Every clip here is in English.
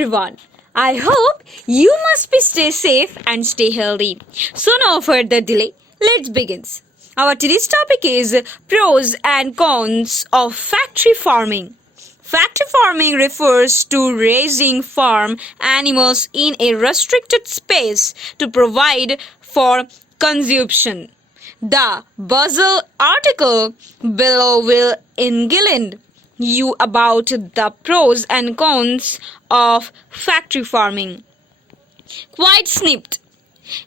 everyone. I hope you must be stay safe and stay healthy. So no further delay, let's begin. Our today's topic is pros and cons of factory farming. Factory farming refers to raising farm animals in a restricted space to provide for consumption. The Basel article below will enlighten you about the pros and cons of factory farming. Quite snipped.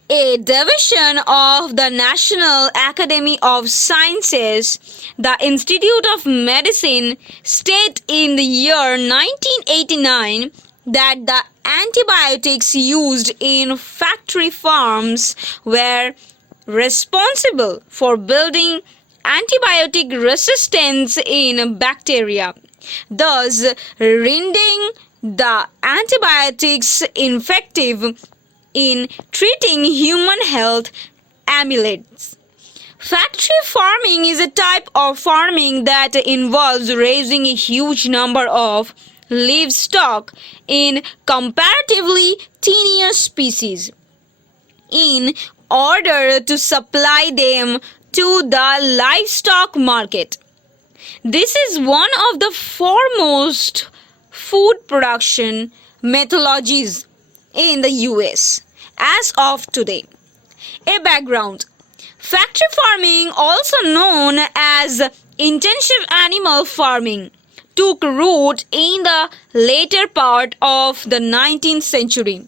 A division of the National Academy of Sciences, the Institute of Medicine, stated in the year 1989 that the antibiotics used in factory farms were responsible for building antibiotic resistance in bacteria, thus rendering the antibiotics effective in treating human health ailments. Factory farming is a type of farming that involves raising a huge number of livestock in comparatively tinier species in order to supply them to the livestock market. This is one of the foremost food production methodologies in the US as of today. A background. Factory farming, also known as intensive animal farming, took root in the later part of the 19th century.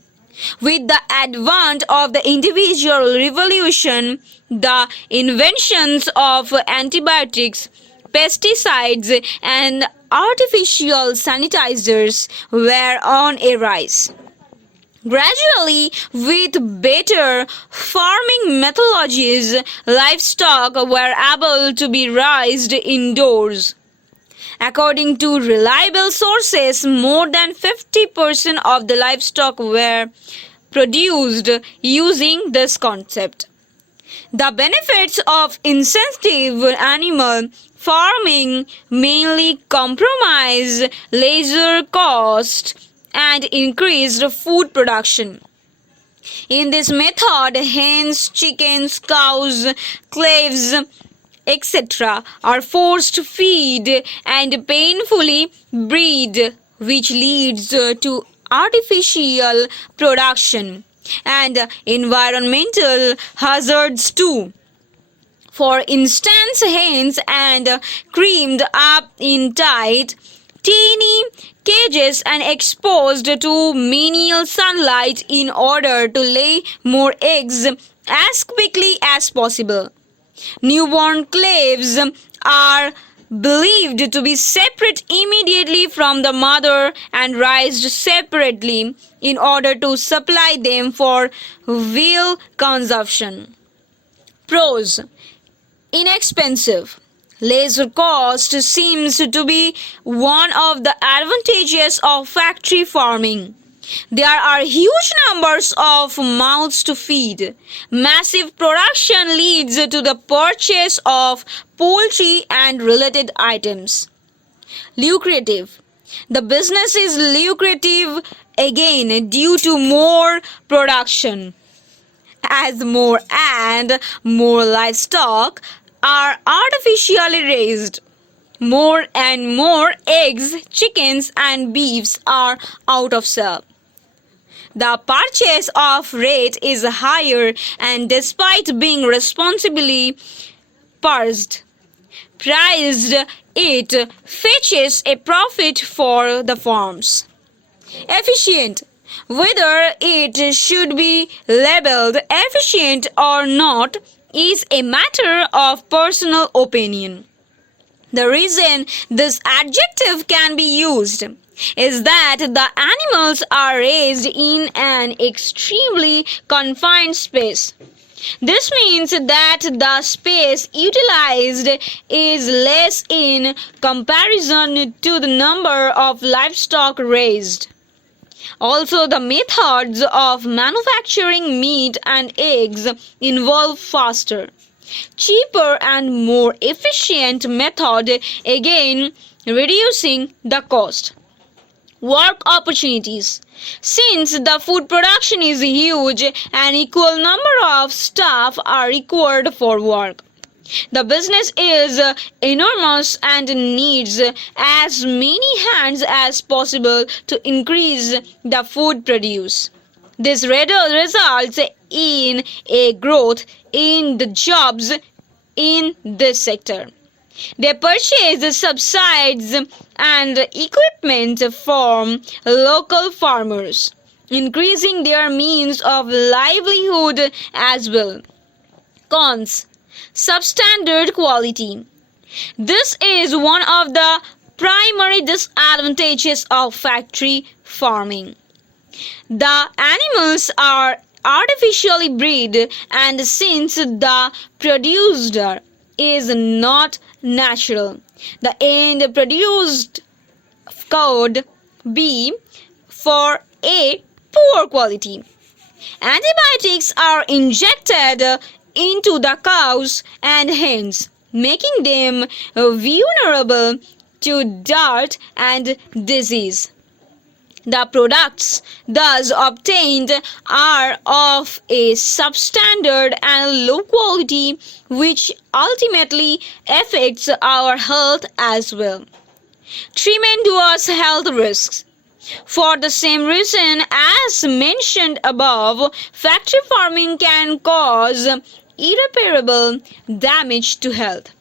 With the advent of the industrial revolution, the inventions of antibiotics, pesticides, and artificial sanitizers were on a rise. Gradually, with better farming methodologies, livestock were able to be raised indoors. According to reliable sources, more than 50% of the livestock were produced using this concept. The benefits of intensive animal farming mainly comprise lesser cost and increased food production. In this method, hens, chickens, cows, calves, etc. are forced to feed and painfully breed, which leads to artificial production and environmental hazards too. For instance, hens are creamed up in tight, tiny cages and exposed to menial sunlight in order to lay more eggs as quickly as possible. Newborn calves are believed to be separate immediately from the mother and raised separately in order to supply them for veal consumption. Pros: inexpensive. Lesser cost seems to be one of the advantages of factory farming. There are huge numbers of mouths to feed. Massive production leads to the purchase of poultry and related items. Lucrative. The business is lucrative again due to more production. As more and more livestock are artificially raised, more and more eggs, chickens, and beefs are out of sale. The purchase of rate is higher, and despite being responsibly priced, it fetches a profit for the farms. Efficient. Whether it should be labeled efficient or not is a matter of personal opinion. The reason this adjective can be used is that the animals are raised in an extremely confined space. This means that the space utilized is less in comparison to the number of livestock raised. Also, the methods of manufacturing meat and eggs involve faster, cheaper and more efficient method, again reducing the cost. Work opportunities. Since the food production is huge, an equal number of staff are required for work. The business is enormous and needs as many hands as possible to increase the food produce. This results in a growth in the jobs in this sector. They purchase subsides and equipment from local farmers, increasing their means of livelihood as well. Cons. Substandard quality. This is one of the primary disadvantages of factory farming. The animals are artificially bred, and since the producer is not natural, the end produced could be for a poor quality. Antibiotics are injected into the cows and hens, making them vulnerable to dirt and disease. The products thus obtained are of a substandard and low quality, which ultimately affects our health as well. Tremendous health risks. For the same reason as mentioned above, factory farming can cause irreparable damage to health.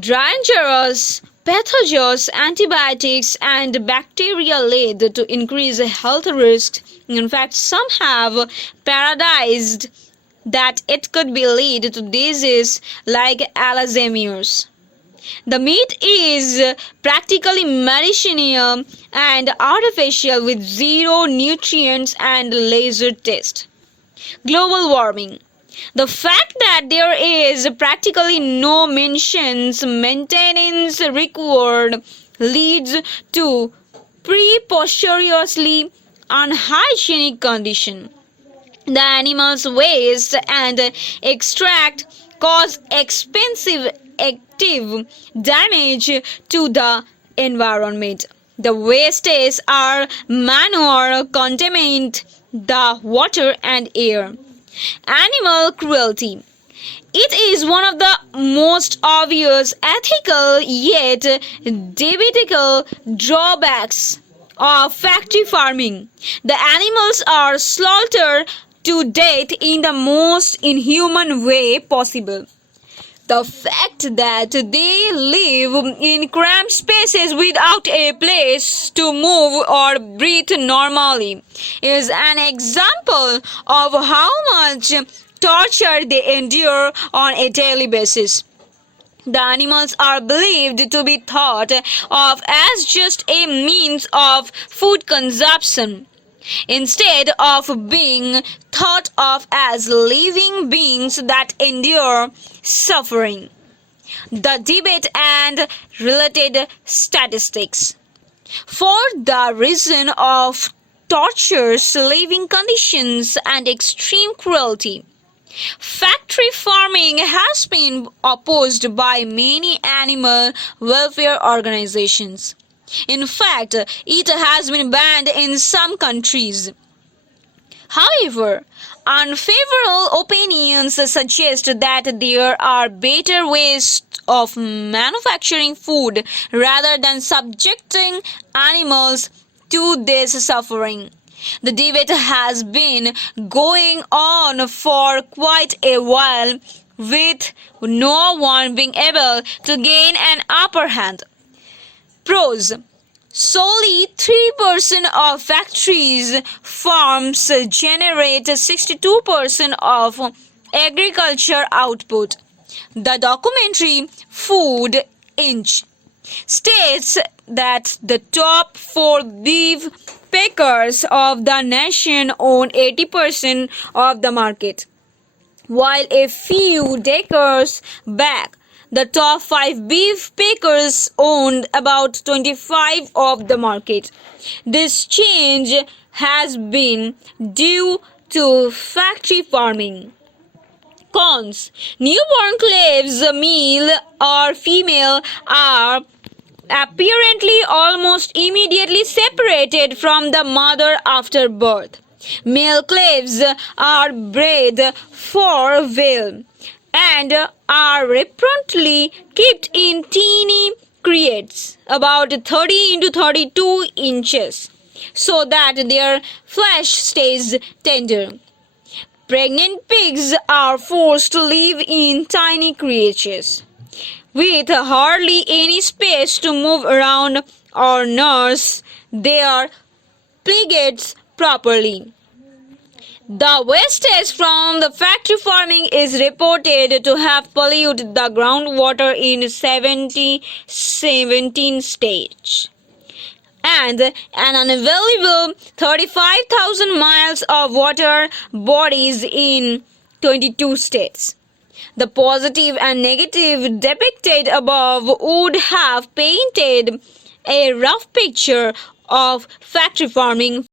Dangerous pathogens, antibiotics, and bacteria lead to increased health risks. In fact, some have paradised that it could be lead to diseases like Alzheimer's. The meat is practically medicinal and artificial with zero nutrients and laser taste. Global warming. The fact that there is practically no maintenance required leads to preposterously unhygienic condition. The animals' waste and extract cause expensive active damage to the environment. The wastes are manure contaminate the water and air. Animal cruelty. It is one of the most obvious ethical yet debatable drawbacks of factory farming. The animals are slaughtered to death in the most inhuman way possible. The fact that they live in cramped spaces without a place to move or breathe normally is an example of how much torture they endure on a daily basis. The animals are believed to be thought of as just a means of food consumption, instead of being thought of as living beings that endure suffering. The debate and related statistics. For the reason of tortures, living conditions, and extreme cruelty, factory farming has been opposed by many animal welfare organizations. In fact, it has been banned in some countries. However, unfavorable opinions suggest that there are better ways of manufacturing food rather than subjecting animals to this suffering. The debate has been going on for quite a while, with no one being able to gain an upper hand. Pros. Solely 3% of factories' farms generate 62% of agriculture output. The documentary Food Inch states that the top 4 beef packers of the nation own 80% of the market, while a few decades back, the top 5 beef packers owned about 25% of the market. This change has been due to factory farming. Cons. Newborn calves, male or female, are apparently almost immediately separated from the mother after birth. Male calves are bred for veal and are promptly kept in teeny crates about 30 into 32 inches so that their flesh stays tender. Pregnant pigs are forced to live in tiny creatures with hardly any space to move around or nurse their piglets properly. The wastage from the factory farming is reported to have polluted the groundwater in 17 states and an unavailable 35,000 miles of water bodies in 22 states. The positive and negative depicted above would have painted a rough picture of factory farming